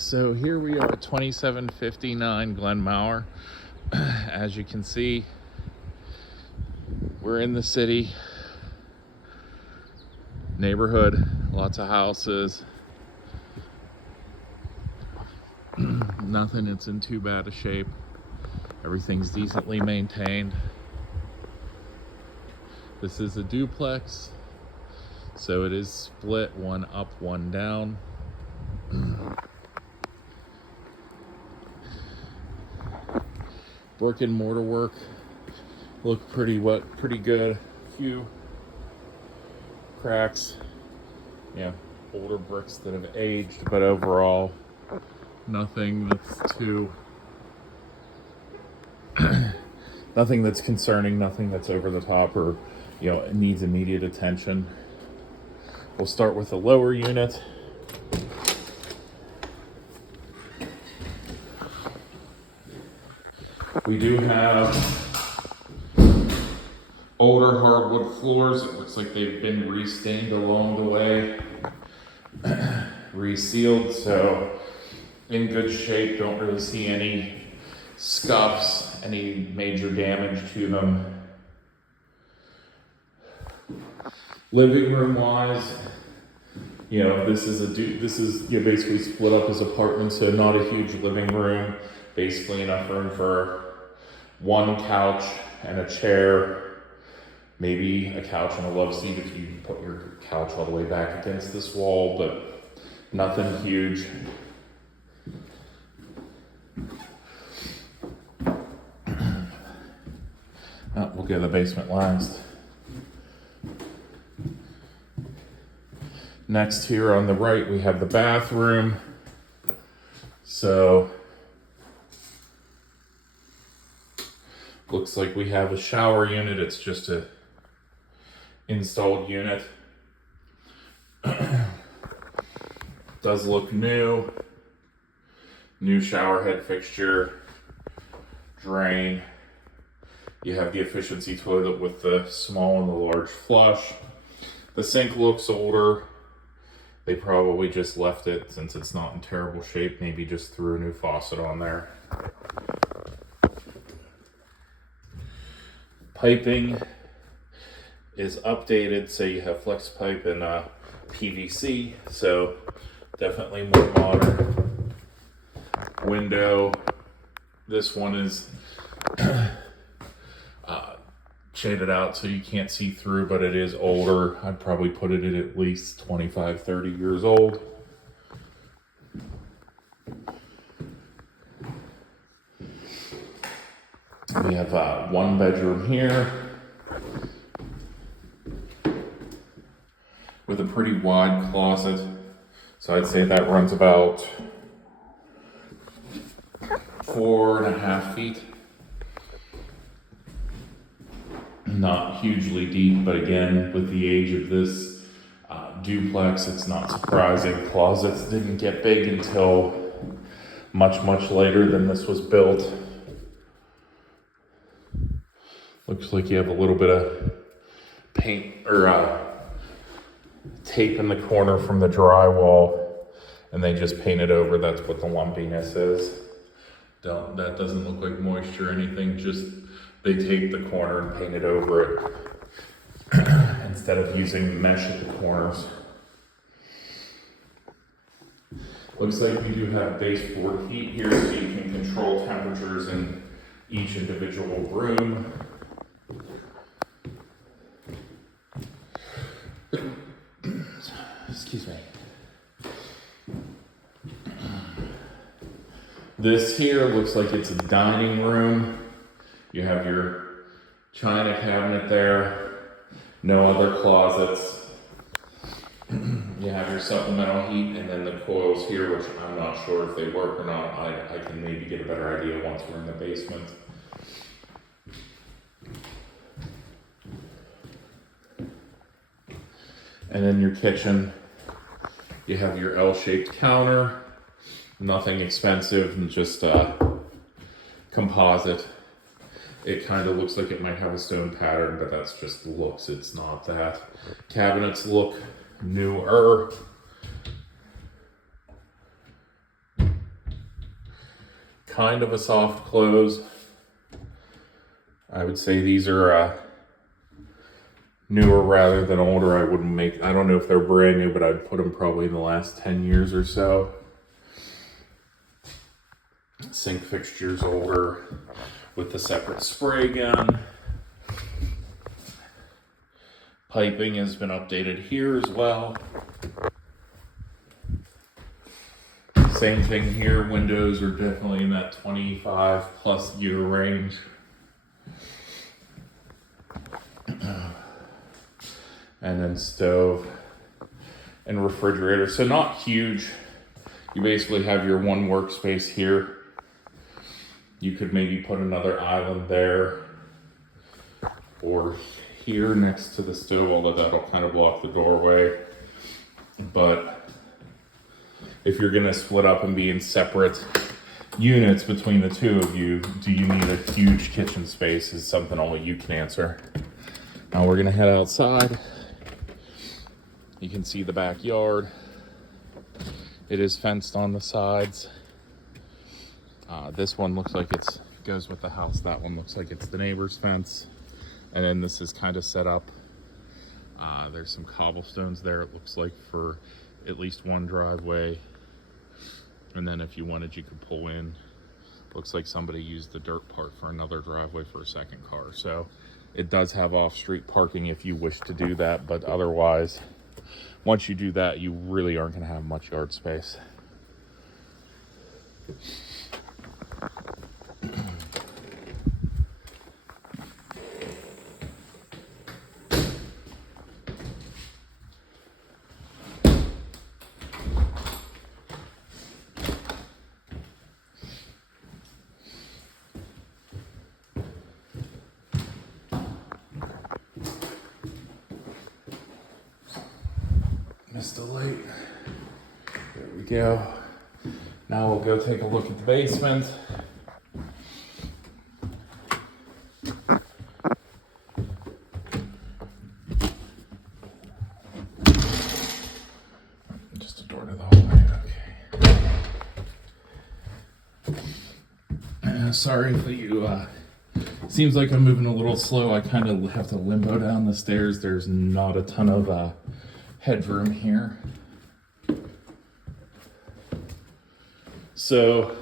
So here we are at 2759 Glen Mawr. As you can see, we're in the city, neighborhood, lots of houses. Nothing that's in too bad a shape. Everything's decently maintained. This is a duplex, so it is split, one up, one down. Brick and mortar work look pretty good. Few cracks, older bricks that have aged, but overall nothing that's too nothing that's concerning, nothing that's over the top or needs immediate attention. We'll start with the lower unit. We do have older hardwood floors. It looks like they've been re-stained along the way, resealed, so in good shape. Don't really see any scuffs, any major damage to them. Living room wise, this is basically split up as apartments, so not a huge living room. Basically enough room for one couch and a chair, maybe a couch and a love seat if you put your couch all the way back against this wall, but nothing huge. We'll go to the basement last. Next here on the right, we have the bathroom. So looks like we have a shower unit. It's just a installed unit. Does look new. New shower head fixture, drain. You have the efficiency toilet with the small and the large flush. The sink looks older. They probably just left it, since it's not in terrible shape, maybe just threw a new faucet on there. Piping is updated, so you have flex pipe and PVC, so definitely more modern. Window, this one is shaded out so you can't see through, but it is older. I'd probably put it at least 25, 30 years old. We have one bedroom here with a pretty wide closet. So I'd say that runs about 4.5 feet. Not hugely deep, but again, with the age of this duplex, it's not surprising. Closets didn't get big until much later than this was built. Looks like you have a little bit of paint or tape in the corner from the drywall, and they just painted over. That's what the lumpiness is. That doesn't look like moisture or anything, just they taped the corner and painted over it instead of using mesh at the corners. Looks like we do have baseboard heat here, so you can control temperatures in each individual room. Excuse me. This here looks like it's a dining room. You have your china cabinet there, no other closets. You have your supplemental heat, and then the coils here, which I'm not sure if they work or not. I can maybe get a better idea once we're in the basement. And then your kitchen, you have your L-shaped counter, nothing expensive, and just composite. It kind of looks like it might have a stone pattern, but that's just looks. It's not that. Cabinets look newer. kind of a soft close. I would say these are newer rather than older. I don't know if they're brand new, but I'd put them probably in the last 10 years or so. Sink fixtures older with the separate spray gun. Piping has been updated here as well. Same thing here, windows are definitely in that 25 plus year range. And then stove and refrigerator. So not huge. You basically have your one workspace here. You could maybe put another island there or here next to the stove, although that'll kind of block the doorway. But if you're gonna split up and be in separate units between the two of you, do you need a huge kitchen space is something only you can answer. Now we're gonna head outside. You can see the backyard. It is fenced on the sides. This one looks like it goes with the house. That one looks like it's the neighbor's fence. And then this is kind of set up. There's some cobblestones there, it looks like, for at least one driveway. And then if you wanted, you could pull in. Looks like somebody used the dirt part for another driveway for a second car. So it does have off-street parking if you wish to do that, but otherwise, once you do that, you really aren't going to have much yard space. Missed a light. There we go. Now we'll go take a look at the basement. Just a door to the hallway, okay. Sorry if you, seems like I'm moving a little slow. I kind of have to limbo down the stairs. There's not a ton of headroom here. So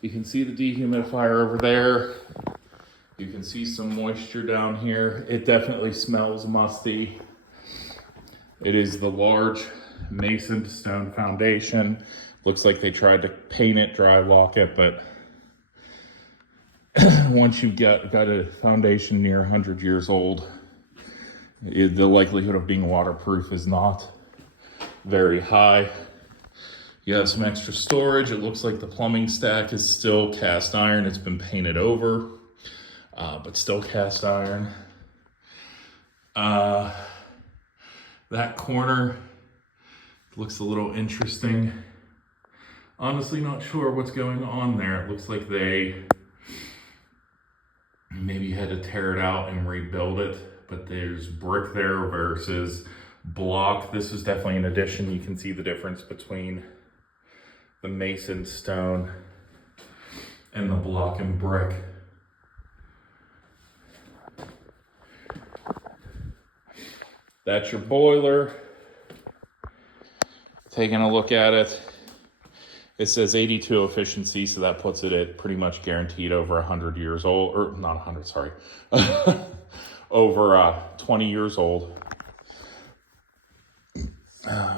you can see the dehumidifier over there. You can see some moisture down here. It definitely smells musty. It is the large masoned stone foundation. Looks like they tried to paint it, dry lock it, but once you've got a foundation near 100 years old, the likelihood of being waterproof is not very high. You have some extra storage. It looks like the plumbing stack is still cast iron. It's been painted over, but still cast iron. That corner looks a little interesting. Honestly, not sure what's going on there. It looks like they maybe had to tear it out and rebuild it. But there's brick there versus block. This is definitely an addition. You can see the difference between the mason stone and the block and brick. That's your boiler. Taking a look at it, it says 82 efficiency, so that puts it at pretty much guaranteed over 100 years old, or not 100, sorry. Over 20 years old.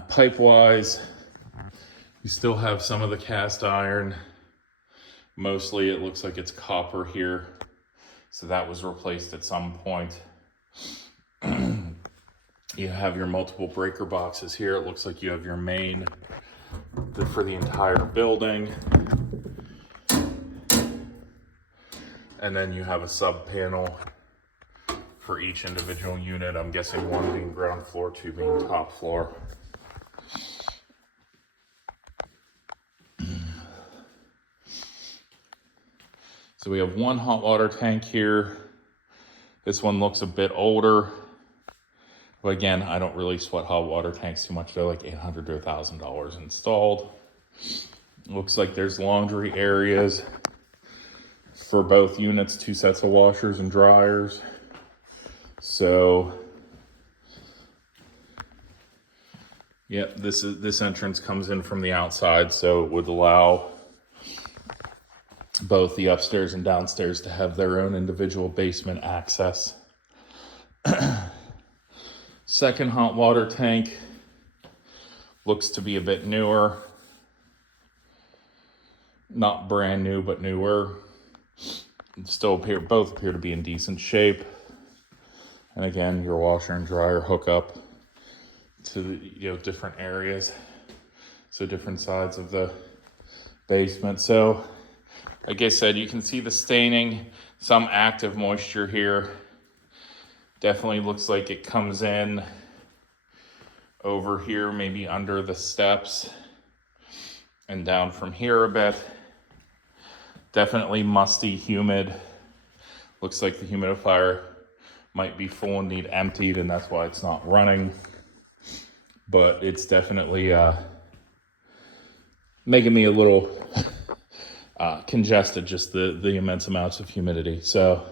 Pipe wise, you still have some of the cast iron. Mostly it looks like it's copper here. So that was replaced at some point. You have your multiple breaker boxes here. It looks like you have your main for the entire building. And then you have a sub panel for each individual unit. I'm guessing one being ground floor, two being top floor. So we have one hot water tank here. This one looks a bit older. But again, I don't really sweat hot water tanks too much. They're like $800 to $1,000 installed. Looks like there's laundry areas for both units, 2 sets of washers and dryers. So, yep, this entrance comes in from the outside, so it would allow both the upstairs and downstairs to have their own individual basement access. Second hot water tank looks to be a bit newer. Not brand new, but newer. Both appear to be in decent shape. And again, your washer and dryer hook up to the, different areas. So different sides of the basement. So, like I said, you can see the staining, some active moisture here. Definitely looks like it comes in over here, maybe under the steps, and down from here a bit. Definitely musty, humid. Looks like the humidifier might be full and need emptied, and that's why it's not running. But it's definitely making me a little congested, just the immense amounts of humidity. So,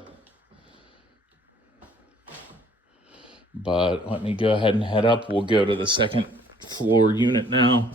but let me go ahead and head up. We'll go to the second floor unit now.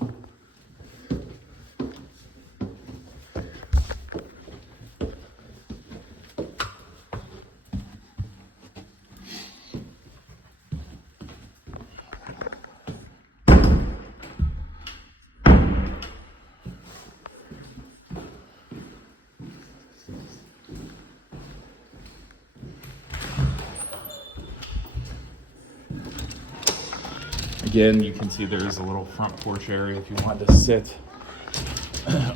Again, you can see there is a little front porch area if you want to sit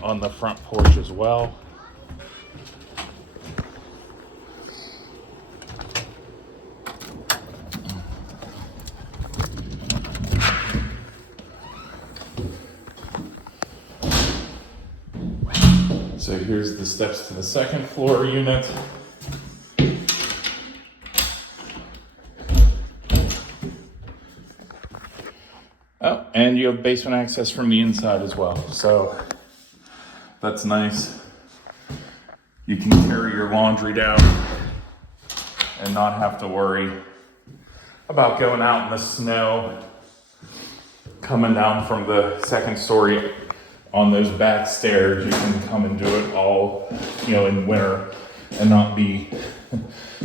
on the front porch as well. So here's the steps to the second floor unit. Oh, and you have basement access from the inside as well. So that's nice. You can carry your laundry down and not have to worry about going out in the snow, coming down from the second story on those back stairs. You can come and do it all, in winter and not be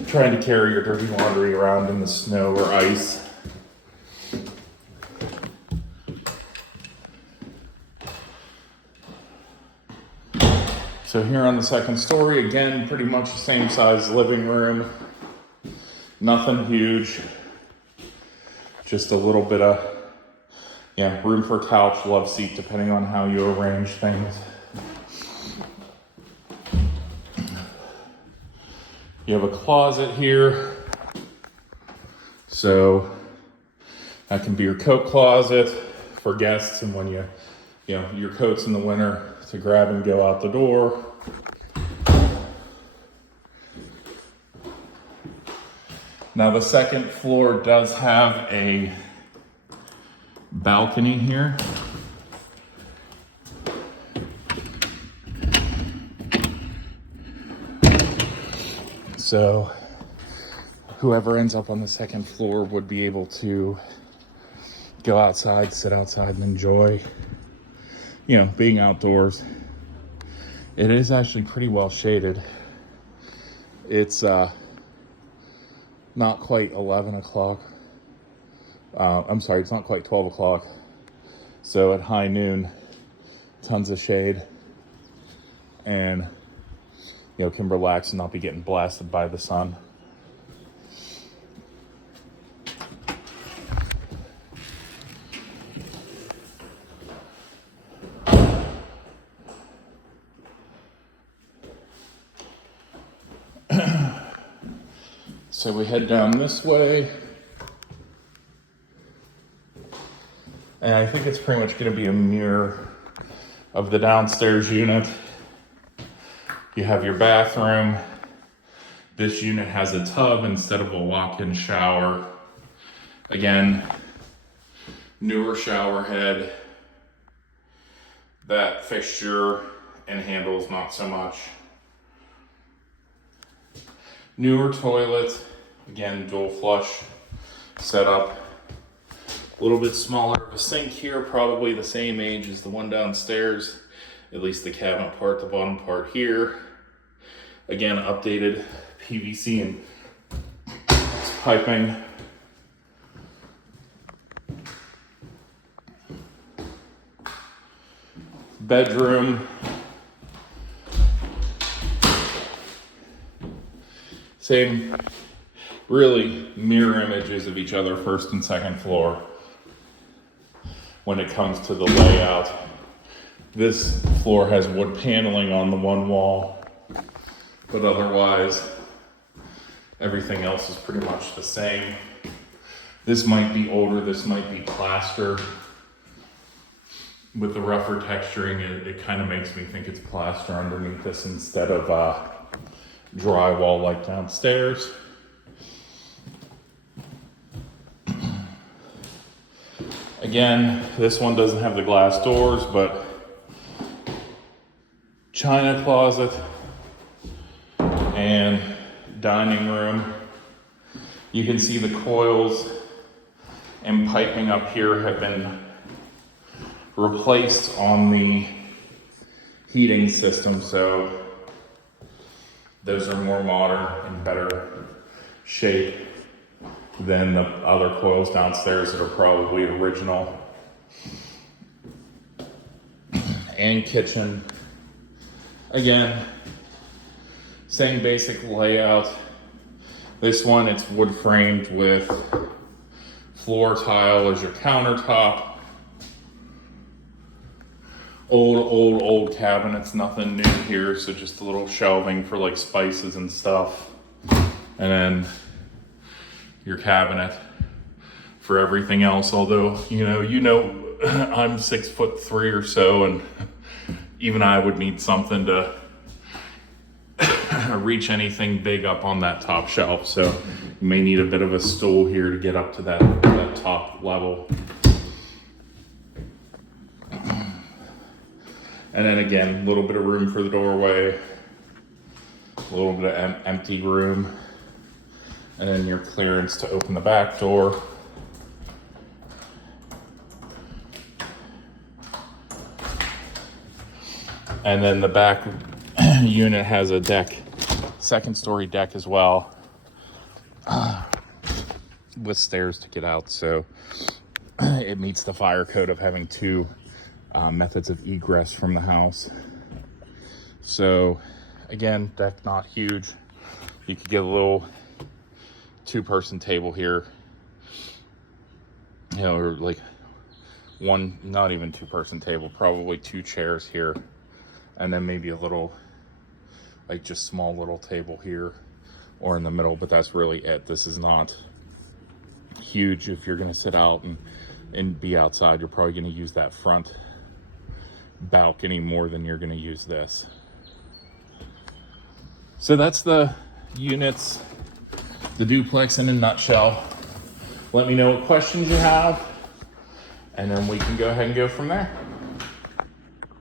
trying to carry your dirty laundry around in the snow or ice. So here on the second story, again, pretty much the same size living room. Nothing huge. Just a little bit of, room for couch, love seat, depending on how you arrange things. You have a closet here. So that can be your coat closet for guests, and when your coats in the winter to grab and go out the door. Now the second floor does have a balcony here. So whoever ends up on the second floor would be able to go outside, sit outside and enjoy, being outdoors. It is actually pretty well shaded. It's not quite 11 o'clock. It's not quite 12 o'clock. So at high noon, tons of shade, and can relax and not be getting blasted by the sun. So we head down this way, and I think it's pretty much going to be a mirror of the downstairs unit. You have your bathroom. This unit has a tub instead of a walk-in shower. Again, newer shower head. That fixture and handles not so much. Newer toilet, again dual flush setup. A little bit smaller of a sink here, probably the same age as the one downstairs, at least the cabinet part, the bottom part here. Again, updated PVC and piping. Bedroom. Same, really mirror images of each other, first and second floor. When it comes to the layout, this floor has wood paneling on the one wall, but otherwise everything else is pretty much the same. This might be older, this might be plaster. With the rougher texturing, it kind of makes me think it's plaster underneath this instead of drywall like downstairs. Again, this one doesn't have the glass doors, but china closet and dining room. You can see the coils and piping up here have been replaced on the heating system, so those are more modern and better shape than the other coils downstairs that are probably original. And kitchen, again, same basic layout. This one, it's wood framed with floor tile as your countertop. Old cabinets, nothing new here, so just a little shelving for like spices and stuff. And then your cabinet for everything else, although, you know, I'm 6'3" or so, and even I would need something to reach anything big up on that top shelf, so you may need a bit of a stool here to get up to that top level. And then again, a little bit of room for the doorway, a little bit of empty room, and then your clearance to open the back door. And then the back unit has a deck, second story deck as well, with stairs to get out, so it meets the fire code of having two methods of egress from the house. So again, deck not huge. You could get a little two-person table here, you know, or like one, not even two-person table, probably two chairs here, and then maybe a little, like just small little table here or in the middle, but that's really it. This is not huge. If you're gonna sit out and be outside, you're probably gonna use that front balcony more than you're going to use this. So that's the units, the duplex in a nutshell. Let me know what questions you have, and then we can go ahead and go from there.